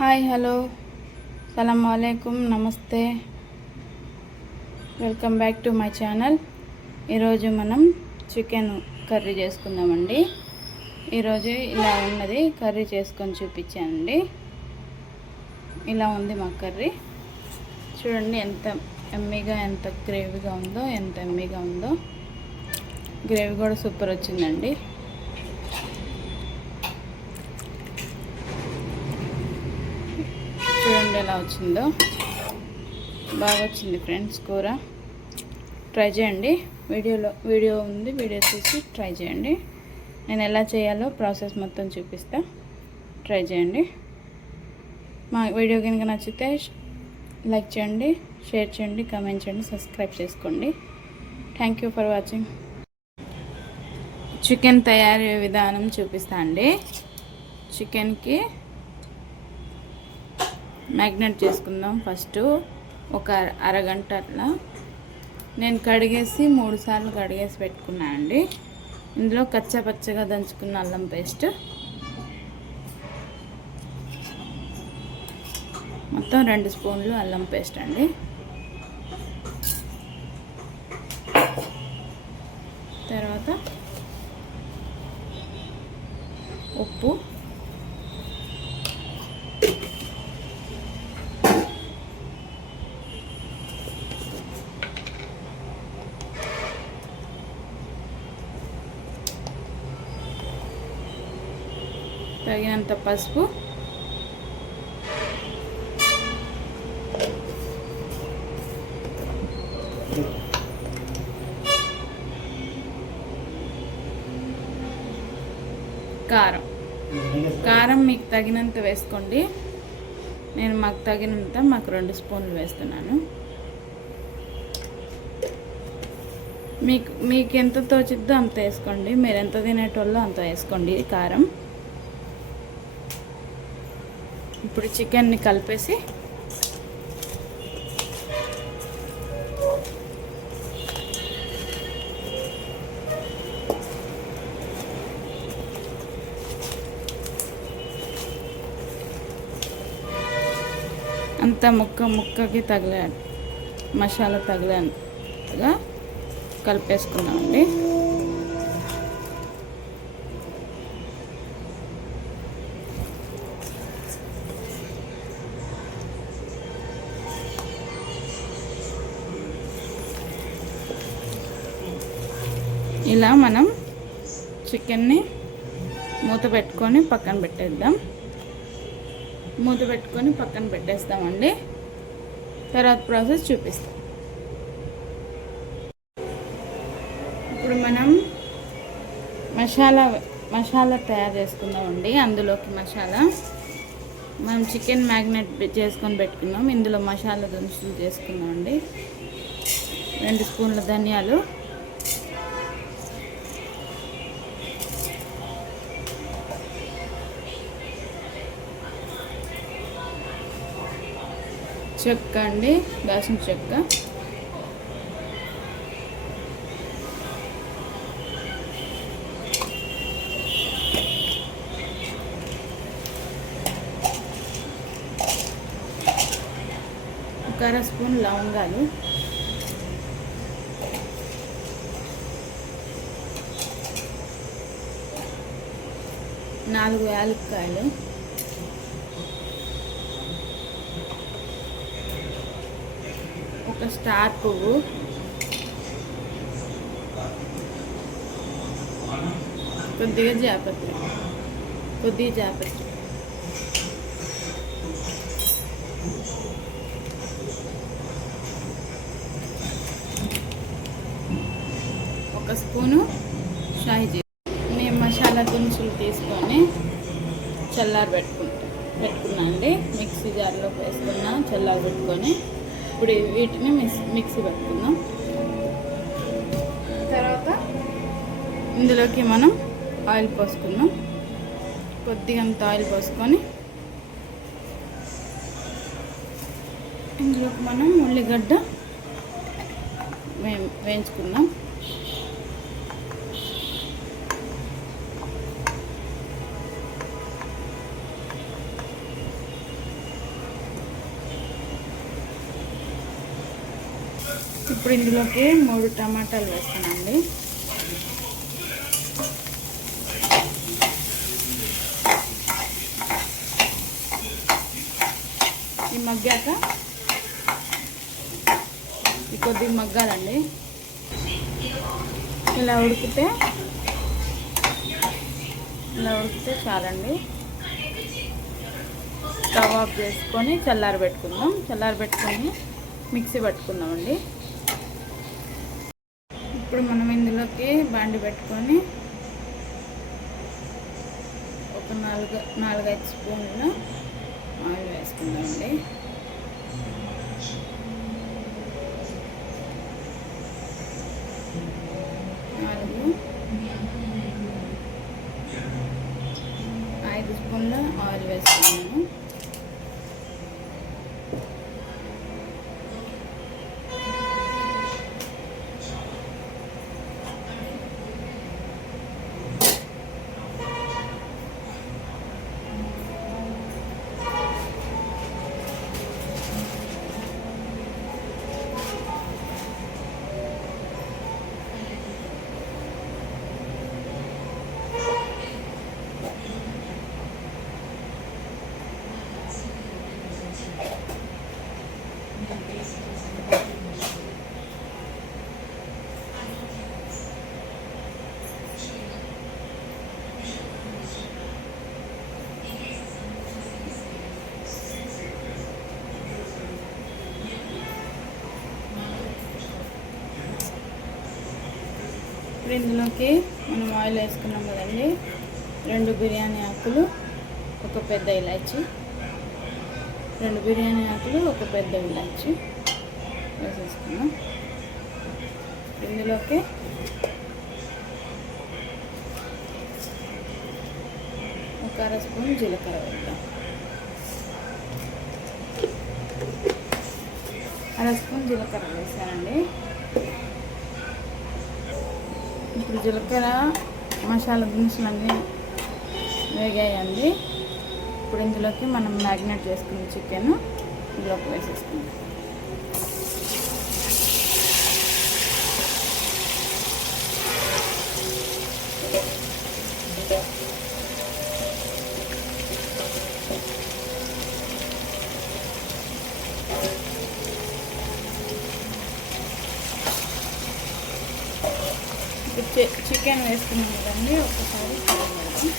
Hi hello సలాం వాలేకుమ్ నమస్తే welcome back to my channel. ఈరోజు మనం చికెన్ కర్రీ చేసుకుందామండి. ఈరోజు ఇలా ఉన్నది కర్రీ చేసుకొని చూపించానండి. ఇలా ఉంది మా కర్రీ. చూడండి ఎంత ఎమ్మీగా, ఎంత గ్రేవీగా ఉందో, ఎంత ఎమ్మీగా ఉందో. గ్రేవీ కూడా సూపర్ వచ్చిందండి. చూడండి ఎలా వచ్చిందో, బాగా వచ్చింది ఫ్రెండ్స్. కూర ట్రై చేయండి. వీడియో ఉంది, వీడియో చూసి ట్రై చేయండి. నేను ఎలా చేయాలో ప్రాసెస్ మొత్తం చూపిస్తా, ట్రై చేయండి. మా వీడియో కనుక నచ్చితే లైక్ చేయండి, షేర్ చేయండి, కామెంట్ చేయండి, సబ్స్క్రైబ్ చేసుకోండి. Thank you for watching. Chicken తయారీ విధానం చూపిస్తా అండి. చికెన్కి మ్యాగ్నేట్ చేసుకుందాం. ఫస్ట్ ఒక అరగంట అట్లా నేను కడిగేసి 3 సార్లు కడిగేసి పెట్టుకున్నాను అండి. ఇందులో కచ్చపచ్చగా దంచుకున్న అల్లం పేస్ట్, మొత్తం 2 స్పూన్లు అల్లం పేస్ట్ అండి. తర్వాత ఉప్పు, తగినంత పసుపు, కారం మీకు తగినంత వేసుకోండి. నేను మాకు తగినంత 2 స్పూన్లు వేస్తున్నాను. మీకు ఎంత తోచిద్దో అంత వేసుకోండి. మీరు ఎంత తినేటోళ్ళో అంత వేసుకోండి కారం. ఇప్పుడు చికెన్ని కలిపేసి అంతా ముక్కకి మసాలా తగిలేంతగా కలిపేసుకున్నామండి. ఇలా మనం చికెన్ని మూత పెట్టుకొని పక్కన పెట్టేద్దాం. మూత పెట్టుకొని పక్కన పెట్టేస్తామండి. తర్వాత ప్రాసెస్ చూపిస్తాం. ఇప్పుడు మనం మసాలా తయారు చేసుకుందామండి. అందులోకి మనం చికెన్ మ్యాగ్నేట్ చేసుకొని పెట్టుకున్నాం. ఇందులో మసాలా దినుసులు చేసుకున్నామండి. 2 స్పూన్ల ధనియాలు, చెక్క అండి, దాల్చిన చెక్క, ఒక 1/2 స్పూన్ లవంగాలు, 4 యాలక్కాయలు, ఒక స్టార్ పువ్వు, కొద్దిగా జాపత్రి, ఒక స్పూను షాహీ జీరా. నేను మసాలా దినుసులు తీసుకొని పెట్టుకున్నా అండి. మిక్సీ జార్లో వేసుకున్నా, పెట్టుకొని ఇప్పుడు వీటిని మిక్సీ పెట్టుకుందాం. తర్వాత ఇందులోకి మనం ఆయిల్ పోసుకుందాం. కొద్దిగంత ఆయిల్ పోసుకొని ఇందులోకి మనం ఉల్లిగడ్డ వేయించుకుందాం. ఇప్పుడు ఇందులోకి 3 టమాటాలు వేస్తానండి. ఈ మగ్గాక కొద్దిగా మగ్గాలండి. ఇలా ఉడికితే చాలండి. స్టవ్ ఆఫ్ చేసుకొని చల్లారబెట్టుకొని మిక్సీ పట్టుకుందామండి. ఇప్పుడు మనం ఇందులోకి బాండి పెట్టుకొని ఒక 4-5 స్పూన్ల ఆయిల్ వేసుకుందామండి. ఐదు స్పూన్ల ఆయిల్ వేసుకున్నాను. ఇప్పుడు ఇందులోకి మనం ఆయిల్ వేసుకున్నాం కదండి. 2 బిర్యానీ ఆకులు, ఒక పెద్ద ఇలాచి, 2 బిర్యానీ ఆకులు, ఒక పెద్ద ఇలాచి వేసేసుకున్నాం. ఇందులోకి ఒక 1/2 స్పూన్ జీలకర్ర వేద్దాం. 1/2 స్పూన్ జీలకర్ర వేసానండి. ఇప్పుడు జీలకర్ర మసాలా దినుసులన్నీ వేగాయండి. ఇప్పుడు ఇందులోకి మనం మ్యారినేట్ చేసుకున్న చికెన్ ఇందులోకి వేసేసుకుందాం. చికెన్ వేసుకున్నాం కదండి, ఒకసారి కలపండి.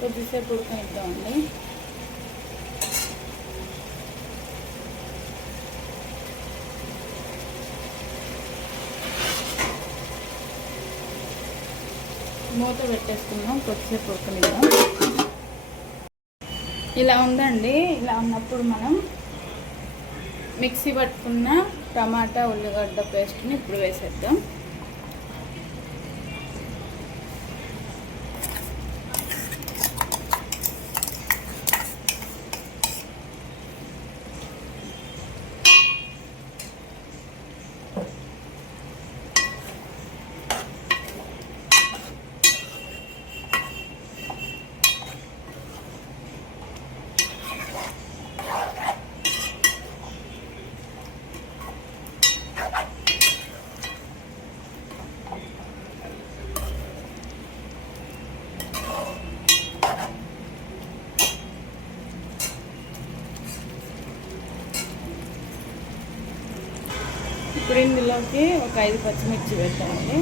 కొద్దిసేపు ఉడకనిద్దామండి. మూత పెట్టేసుకుందాం, కొద్దిసేపు ఉడకనిద్దాం. ఇలా ఉందండి. ఇలా ఉన్నప్పుడు మనం మిక్సీ పట్టుకున్న టమాటా ఉల్లిగడ్డ పేస్ట్ని ఇప్పుడు వేసేద్దాం. ఇప్పుడు ఇందులోకి ఒక 5 పచ్చిమిర్చి వేద్దామండి.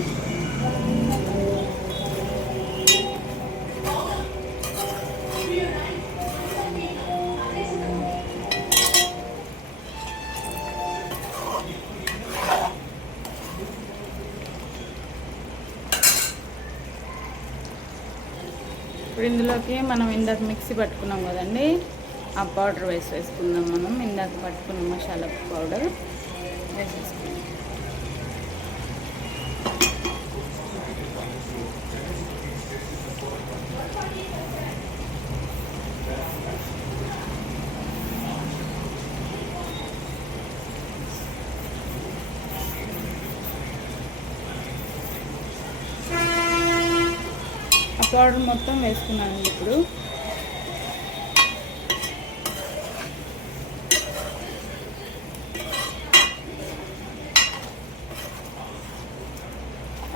ఇప్పుడు ఇందులోకి మనం ఇందాక మిక్సీ పట్టుకున్నాం కదండి, ఆ పౌడర్ వేసుకుందాం. మనం ఇందాక పట్టుకున్న మసాలా పౌడర్ వేసేసుకుందాం. ఆ పౌడర్ మొత్తం వేసుకున్నాను ఇప్పుడు.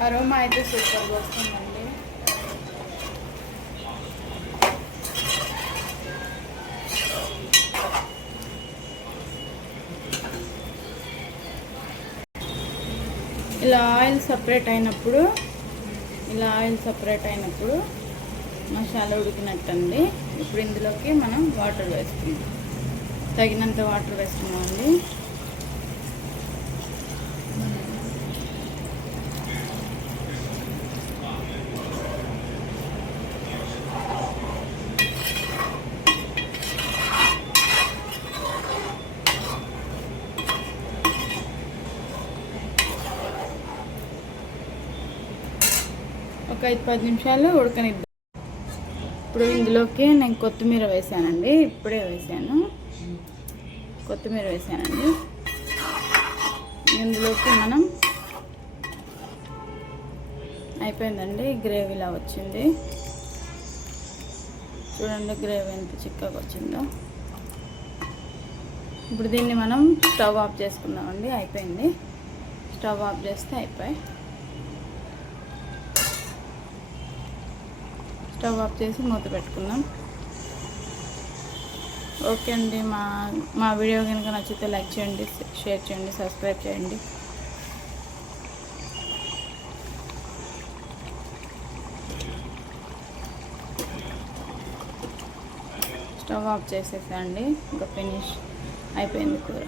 అరోమా అయితే సూపర్గా వస్తుందండి. ఇలా ఆయిల్ సపరేట్ అయినప్పుడు మసాలా ఉడికినట్టండి. ఇప్పుడు ఇందులోకి మనం వాటర్ వేసుకుందాం. తగినంత వాటర్ వేసుకున్నామండి. ఒక 5-10 నిమిషాలు ఉడకనిద్దాం. ఇప్పుడు ఇందులోకి నేను కొత్తిమీర వేసానండి. ఇప్పుడే వేసాను కొత్తిమీర వేసానండి. ఇందులోకి మనం అయిపోయిందండి. గ్రేవీలా వచ్చింది చూడండి. గ్రేవీ ఎంత చిక్కగా వచ్చిందో. ఇప్పుడు దీన్ని మనం స్టవ్ ఆఫ్ చేసుకుందామండి. అయిపోయింది. స్టవ్ ఆఫ్ చేస్తే అయిపోయి. స్టవ్ ఆఫ్ చేసి మూత పెట్టుకుందాం. ఓకే అండి. మా వీడియో కనుక నచ్చితే లైక్ చేయండి, షేర్ చేయండి, సబ్స్క్రైబ్ చేయండి. స్టవ్ ఆఫ్ చేసేసండి. ఇంకా ఫినిష్ అయిపోయింది కూర.